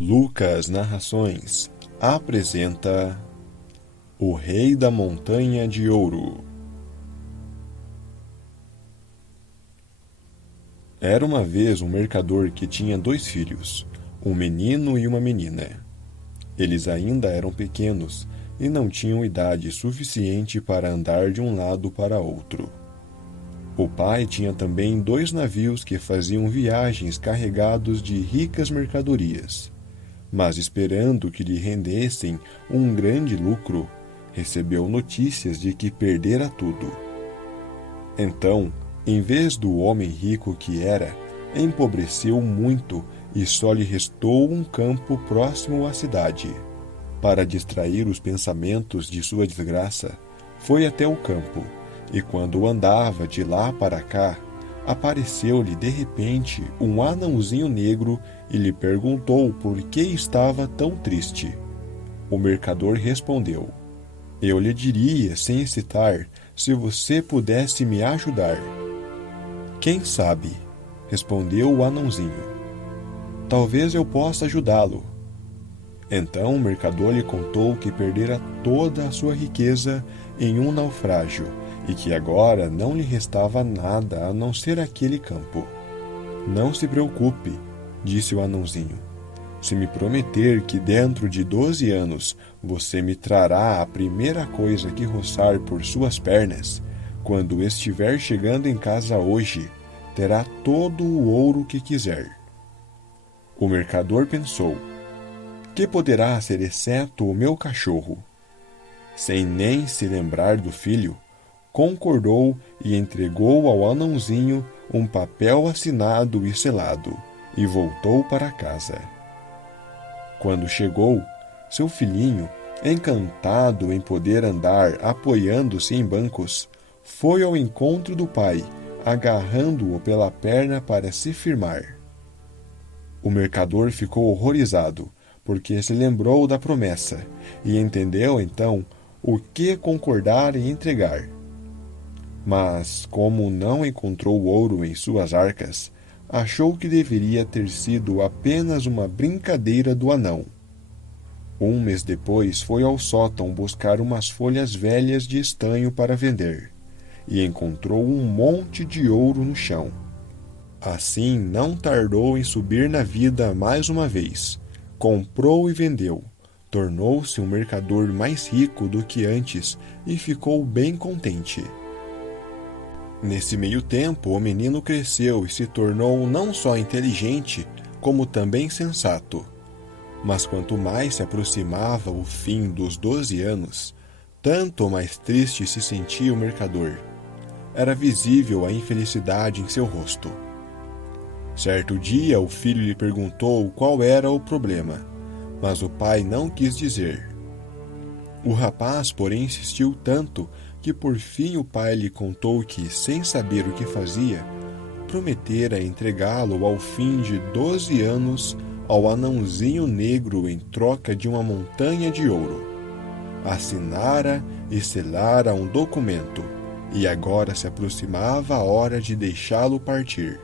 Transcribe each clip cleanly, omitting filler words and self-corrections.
Lucas Narrações apresenta O Rei da Montanha de Ouro. Era uma vez um mercador que tinha 2 filhos, um menino e uma menina. Eles ainda eram pequenos e não tinham idade suficiente para andar de um lado para outro. O pai tinha também 2 navios que faziam viagens carregados de ricas mercadorias. Mas esperando que lhe rendessem um grande lucro, recebeu notícias de que perdera tudo. Então, em vez do homem rico que era, empobreceu muito e só lhe restou um campo próximo à cidade. Para distrair os pensamentos de sua desgraça, foi até o campo, e quando andava de lá para cá, apareceu-lhe de repente um anãozinho negro e lhe perguntou por que estava tão triste. O mercador respondeu: Eu lhe diria, sem hesitar, se você pudesse me ajudar. Quem sabe? Respondeu o anãozinho. Talvez eu possa ajudá-lo. Então o mercador lhe contou que perdera toda a sua riqueza em um naufrágio e que agora não lhe restava nada a não ser aquele campo. Não se preocupe, disse o anãozinho. Se me prometer que dentro de 12 anos você me trará a primeira coisa que roçar por suas pernas, quando estiver chegando em casa hoje, terá todo o ouro que quiser. O mercador pensou: que poderá ser exceto o meu cachorro? Sem nem se lembrar do filho, concordou e entregou ao anãozinho um papel assinado e selado, e voltou para casa. Quando chegou, seu filhinho, encantado em poder andar apoiando-se em bancos, foi ao encontro do pai, agarrando-o pela perna para se firmar. O mercador ficou horrorizado, porque se lembrou da promessa, e entendeu então o que concordar em entregar. Mas, como não encontrou ouro em suas arcas, achou que deveria ter sido apenas uma brincadeira do anão. Um mês depois foi ao sótão buscar umas folhas velhas de estanho para vender, e encontrou um monte de ouro no chão. Assim não tardou em subir na vida mais uma vez. Comprou e vendeu. Tornou-se um mercador mais rico do que antes e ficou bem contente. Nesse meio tempo, o menino cresceu e se tornou não só inteligente, como também sensato. Mas quanto mais se aproximava o fim dos 12 anos, tanto mais triste se sentia o mercador. Era visível a infelicidade em seu rosto. Certo dia, o filho lhe perguntou qual era o problema, mas o pai não quis dizer. O rapaz, porém, insistiu tanto que por fim o pai lhe contou que, sem saber o que fazia, prometera entregá-lo ao fim de 12 anos ao anãozinho negro em troca de uma montanha de ouro. Assinara e selara um documento, e agora se aproximava a hora de deixá-lo partir.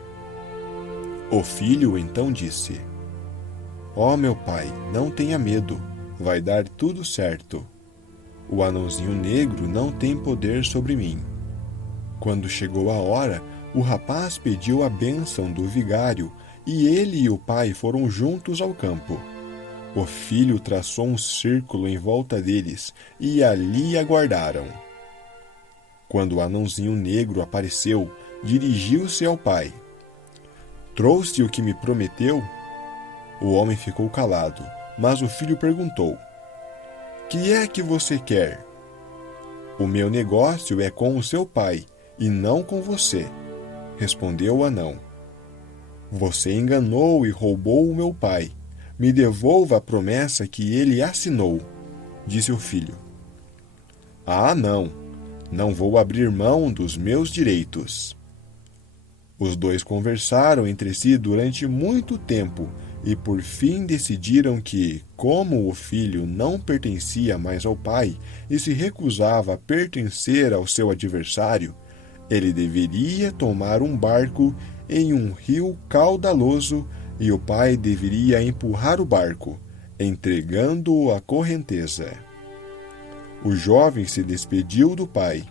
O filho então disse: Ó meu pai, não tenha medo, vai dar tudo certo. O anãozinho negro não tem poder sobre mim. Quando chegou a hora, o rapaz pediu a bênção do vigário e ele e o pai foram juntos ao campo. O filho traçou um círculo em volta deles e ali aguardaram. Quando o anãozinho negro apareceu, dirigiu-se ao pai. Trouxe o que me prometeu? O homem ficou calado, mas o filho perguntou: Que é que você quer? O meu negócio é com o seu pai, e não com você, respondeu o anão. Você enganou e roubou o meu pai. Me devolva a promessa que ele assinou, disse o filho. Ah, não. Não vou abrir mão dos meus direitos. Os dois conversaram entre si durante muito tempo e por fim decidiram que, como o filho não pertencia mais ao pai e se recusava a pertencer ao seu adversário, ele deveria tomar um barco em um rio caudaloso e o pai deveria empurrar o barco, entregando-o à correnteza. O jovem se despediu do pai,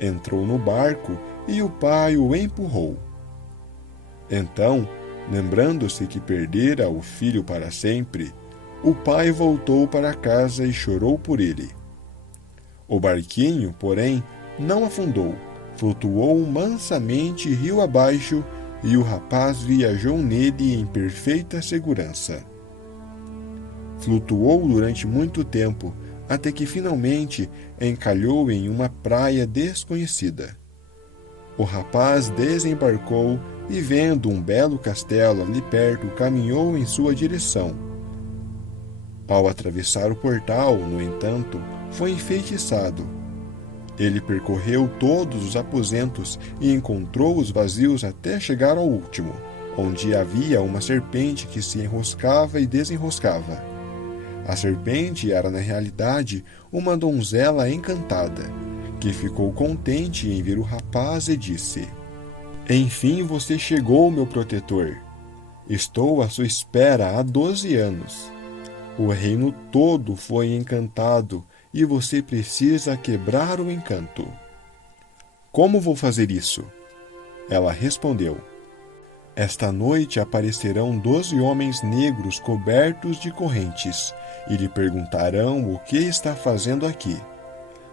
entrou no barco e o pai o empurrou. Então, lembrando-se que perdera o filho para sempre, o pai voltou para casa e chorou por ele. O barquinho, porém, não afundou, flutuou mansamente rio abaixo e o rapaz viajou nele em perfeita segurança. Flutuou durante muito tempo, até que finalmente encalhou em uma praia desconhecida. O rapaz desembarcou e, vendo um belo castelo ali perto, caminhou em sua direção. Ao atravessar o portal, no entanto, foi enfeitiçado. Ele percorreu todos os aposentos e encontrou-os vazios até chegar ao último, onde havia uma serpente que se enroscava e desenroscava. A serpente era, na realidade, uma donzela encantada, que ficou contente em ver o rapaz e disse: "Enfim você chegou, meu protetor. Estou à sua espera há 12 anos. O reino todo foi encantado e você precisa quebrar o encanto." "Como vou fazer isso?" Ela respondeu: "Esta noite aparecerão 12 homens negros cobertos de correntes e lhe perguntarão o que está fazendo aqui.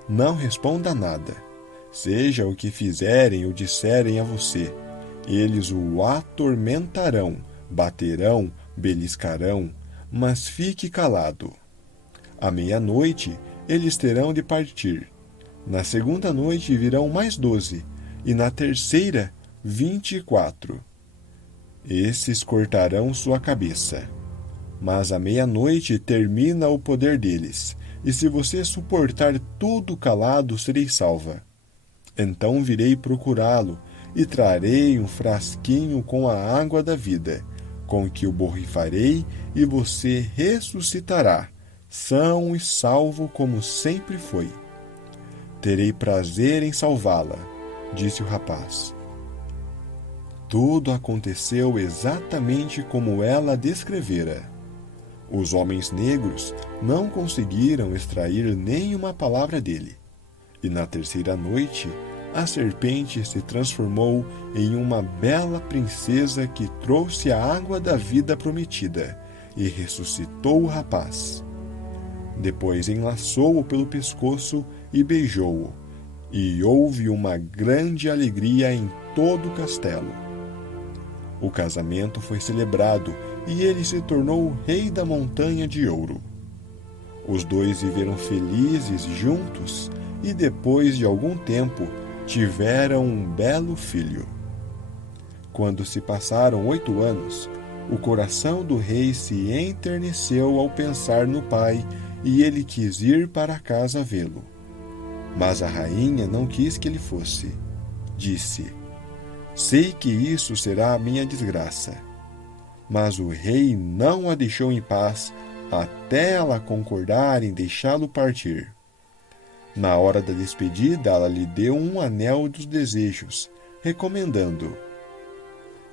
Não responda nada. Seja o que fizerem ou disserem a você, eles o atormentarão, baterão, beliscarão, mas fique calado. À meia-noite eles terão de partir. Na segunda noite virão mais 12, e na terceira 24. Esses cortarão sua cabeça. Mas à meia-noite termina o poder deles, e se você suportar tudo calado, serei salva. Então virei procurá-lo, e trarei um frasquinho com a água da vida, com que o borrifarei, e você ressuscitará, são e salvo como sempre foi. Terei prazer em salvá-la", disse o rapaz. Tudo aconteceu exatamente como ela descrevera. Os homens negros não conseguiram extrair nenhuma palavra dele. E na terceira noite, a serpente se transformou em uma bela princesa que trouxe a água da vida prometida e ressuscitou o rapaz. Depois enlaçou-o pelo pescoço e beijou-o, e houve uma grande alegria em todo o castelo. O casamento foi celebrado e ele se tornou o rei da Montanha de Ouro. Os dois viveram felizes juntos e, depois de algum tempo, tiveram um belo filho. Quando se passaram 8 anos, o coração do rei se enterneceu ao pensar no pai e ele quis ir para casa vê-lo. Mas a rainha não quis que ele fosse. Disse: "Sei que isso será a minha desgraça." Mas o rei não a deixou em paz até ela concordar em deixá-lo partir. Na hora da despedida, ela lhe deu um anel dos desejos, recomendando: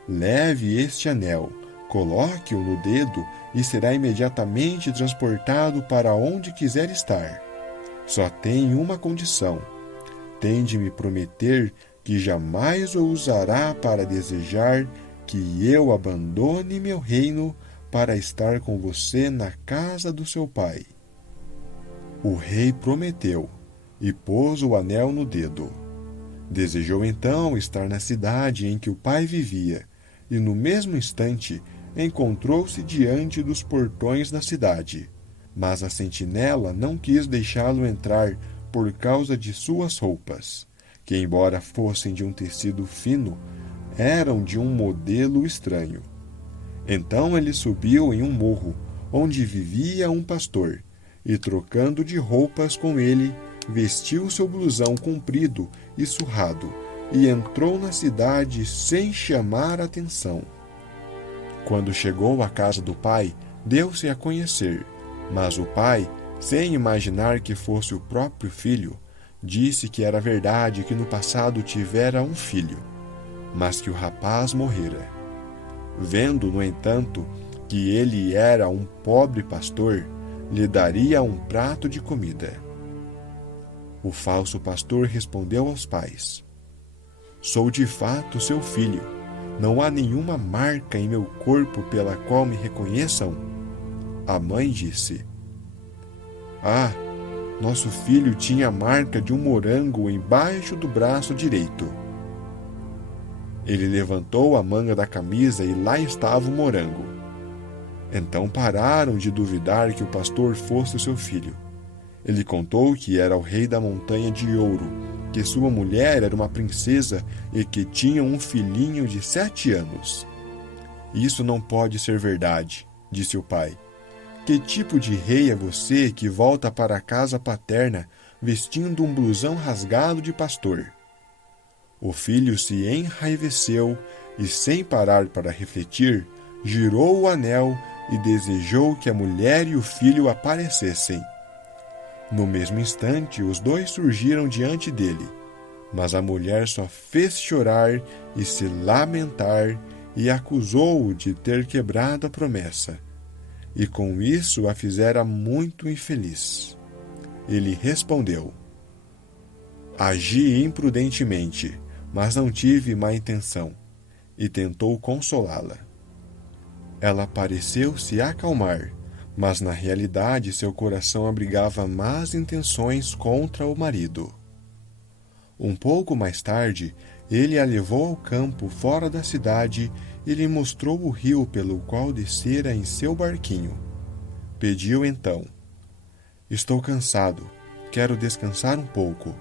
"Leve este anel, coloque-o no dedo e será imediatamente transportado para onde quiser estar. Só tem uma condição: tem de me prometer que jamais o usará para desejar que eu abandone meu reino para estar com você na casa do seu pai." O rei prometeu e pôs o anel no dedo. Desejou então estar na cidade em que o pai vivia, e no mesmo instante encontrou-se diante dos portões da cidade. Mas a sentinela não quis deixá-lo entrar por causa de suas roupas, que, embora fossem de um tecido fino, eram de um modelo estranho. Então ele subiu em um morro, onde vivia um pastor, e, trocando de roupas com ele, vestiu seu blusão comprido e surrado, e entrou na cidade sem chamar atenção. Quando chegou à casa do pai, deu-se a conhecer, mas o pai, sem imaginar que fosse o próprio filho, disse que era verdade que no passado tivera um filho, mas que o rapaz morrera. vendo, no entanto, que ele era um pobre pastor, lhe daria um prato de comida. O falso pastor respondeu aos pais: Sou de fato seu filho. Não há nenhuma marca em meu corpo pela qual me reconheçam? A mãe disse: Ah, nosso filho tinha a marca de um morango embaixo do braço direito. Ele levantou a manga da camisa e lá estava o morango. Então pararam de duvidar que o pastor fosse seu filho. Ele contou que era o rei da montanha de ouro, que sua mulher era uma princesa e que tinha um filhinho de 7 anos. Isso não pode ser verdade, disse o pai. Que tipo de rei é você que volta para a casa paterna vestindo um blusão rasgado de pastor? O filho se enraiveceu e, sem parar para refletir, girou o anel e desejou que a mulher e o filho aparecessem. No mesmo instante, os dois surgiram diante dele, mas a mulher só fez chorar e se lamentar e acusou-o de ter quebrado a promessa, e com isso a fizera muito infeliz. Ele respondeu: Agi imprudentemente, mas não tive má intenção, e tentou consolá-la. Ela pareceu se acalmar, mas na realidade seu coração abrigava más intenções contra o marido. Um pouco mais tarde, ele a levou ao campo fora da cidade e lhe mostrou o rio pelo qual descera em seu barquinho. Pediu então: Estou cansado, quero descansar um pouco.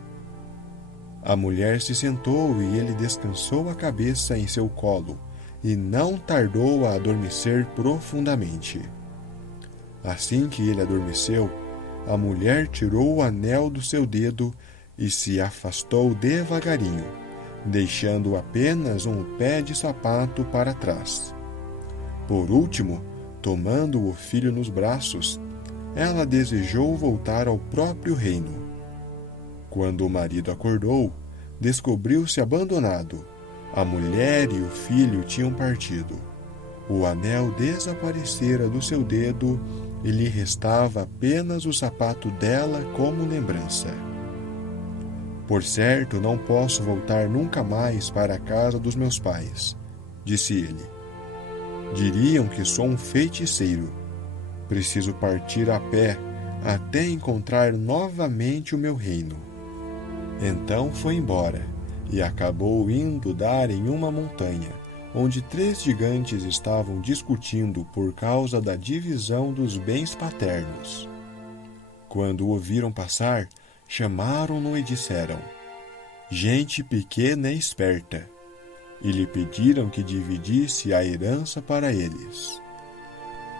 A mulher se sentou e ele descansou a cabeça em seu colo e não tardou a adormecer profundamente. Assim que ele adormeceu, a mulher tirou o anel do seu dedo e se afastou devagarinho, deixando apenas um pé de sapato para trás. Por último, tomando o filho nos braços, ela desejou voltar ao próprio reino. Quando o marido acordou, descobriu-se abandonado. A mulher e o filho tinham partido. O anel desaparecera do seu dedo e lhe restava apenas o sapato dela como lembrança. Por certo, não posso voltar nunca mais para a casa dos meus pais, disse ele. Diriam que sou um feiticeiro. Preciso partir a pé até encontrar novamente o meu reino. Então foi embora e acabou indo dar em uma montanha, onde 3 gigantes estavam discutindo por causa da divisão dos bens paternos. Quando o ouviram passar, chamaram-no e disseram: Gente pequena e esperta, e lhe pediram que dividisse a herança para eles.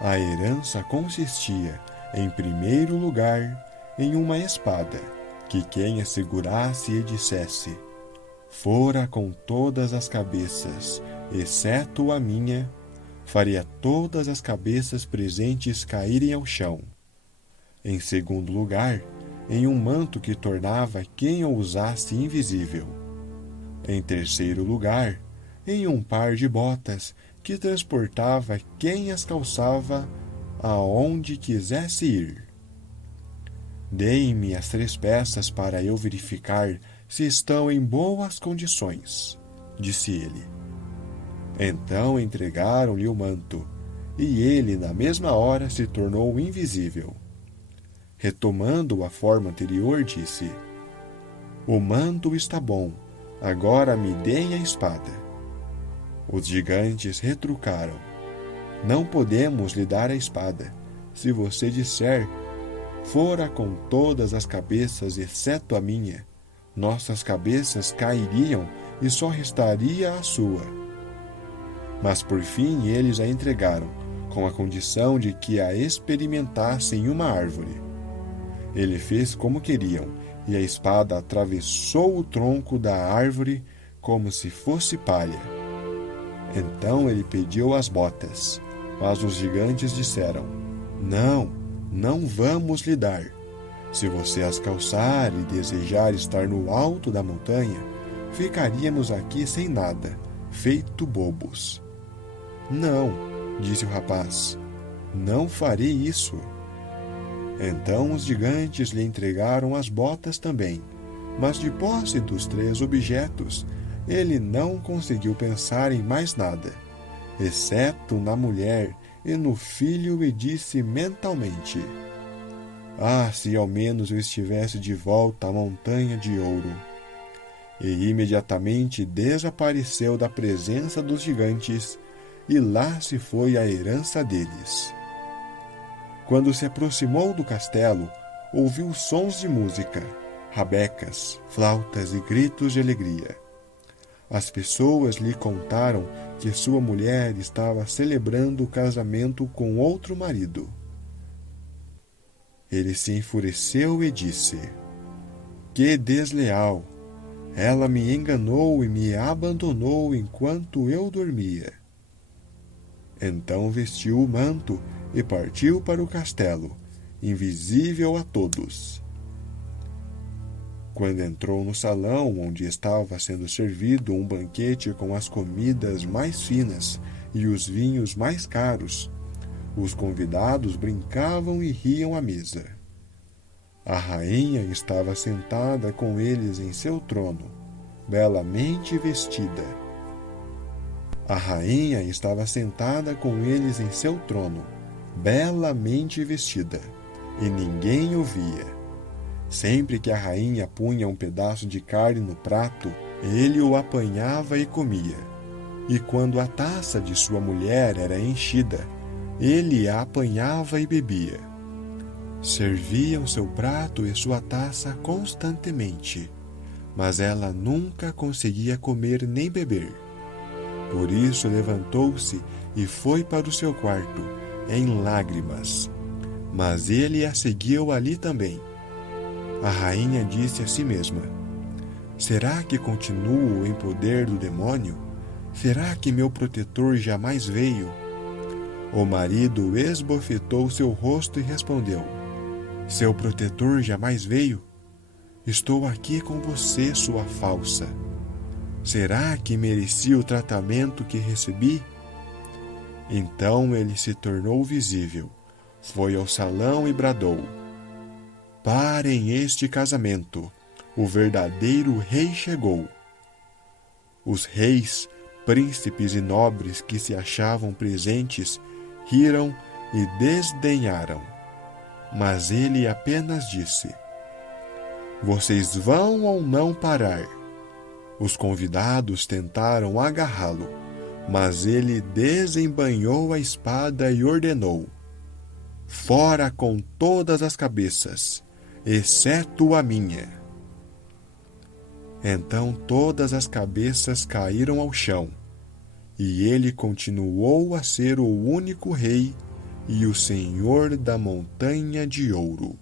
A herança consistia, em primeiro lugar, em uma espada, que quem a segurasse e dissesse: Fora com todas as cabeças, exceto a minha, faria todas as cabeças presentes caírem ao chão. Em segundo lugar, em um manto que tornava quem o usasse invisível. Em terceiro lugar, em um par de botas que transportava quem as calçava aonde quisesse ir. Deem-me as 3 peças para eu verificar se estão em boas condições, disse ele. Então entregaram-lhe o manto, e ele, na mesma hora, se tornou invisível. Retomando a forma anterior, disse: O manto está bom, agora me deem a espada. Os gigantes retrucaram: Não podemos lhe dar a espada. Se você disser: Fora com todas as cabeças exceto a minha, nossas cabeças cairiam e só restaria a sua. Mas por fim eles a entregaram, com a condição de que a experimentassem em uma árvore. Ele fez como queriam, e a espada atravessou o tronco da árvore como se fosse palha. Então ele pediu as botas, mas os gigantes disseram: Não, não vamos lhe dar. Se você as calçar e desejar estar no alto da montanha, ficaríamos aqui sem nada, feito bobos. Não, disse o rapaz, não farei isso. Então os gigantes lhe entregaram as botas também, mas de posse dos 3 objetos, ele não conseguiu pensar em mais nada, exceto na mulher e no filho, e disse mentalmente: ah, se ao menos eu estivesse de volta à montanha de ouro! E imediatamente desapareceu da presença dos gigantes, e lá se foi a herança deles. Quando se aproximou do castelo, ouviu sons de música, rabecas, flautas e gritos de alegria. As pessoas lhe contaram que sua mulher estava celebrando o casamento com outro marido. Ele se enfureceu e disse: que desleal! Ela me enganou e me abandonou enquanto eu dormia. Então vestiu o manto e partiu para o castelo, invisível a todos. Quando entrou no salão onde estava sendo servido um banquete com as comidas mais finas e os vinhos mais caros, os convidados brincavam e riam à mesa. A rainha estava sentada com eles em seu trono, belamente vestida. A rainha estava sentada com eles em seu trono, belamente vestida, e ninguém o via. Sempre que a rainha punha um pedaço de carne no prato, ele o apanhava e comia. E quando a taça de sua mulher era enchida, ele a apanhava e bebia. Serviam seu prato e sua taça constantemente, mas ela nunca conseguia comer nem beber. Por isso levantou-se e foi para o seu quarto, em lágrimas. Mas ele a seguiu ali também. A rainha disse a si mesma: será que continuo em poder do demônio? Será que meu protetor jamais veio? O marido esbofetou seu rosto e respondeu: seu protetor jamais veio? Estou aqui com você, sua falsa. Será que mereci o tratamento que recebi? Então ele se tornou visível, foi ao salão e bradou: parem este casamento, o verdadeiro rei chegou. Os reis, príncipes e nobres que se achavam presentes riram e desdenharam. Mas ele apenas disse: vocês vão ou não parar? Os convidados tentaram agarrá-lo, mas ele desembainhou a espada e ordenou: fora com todas as cabeças, exceto a minha. Então todas as cabeças caíram ao chão, e ele continuou a ser o único rei e o senhor da montanha de ouro.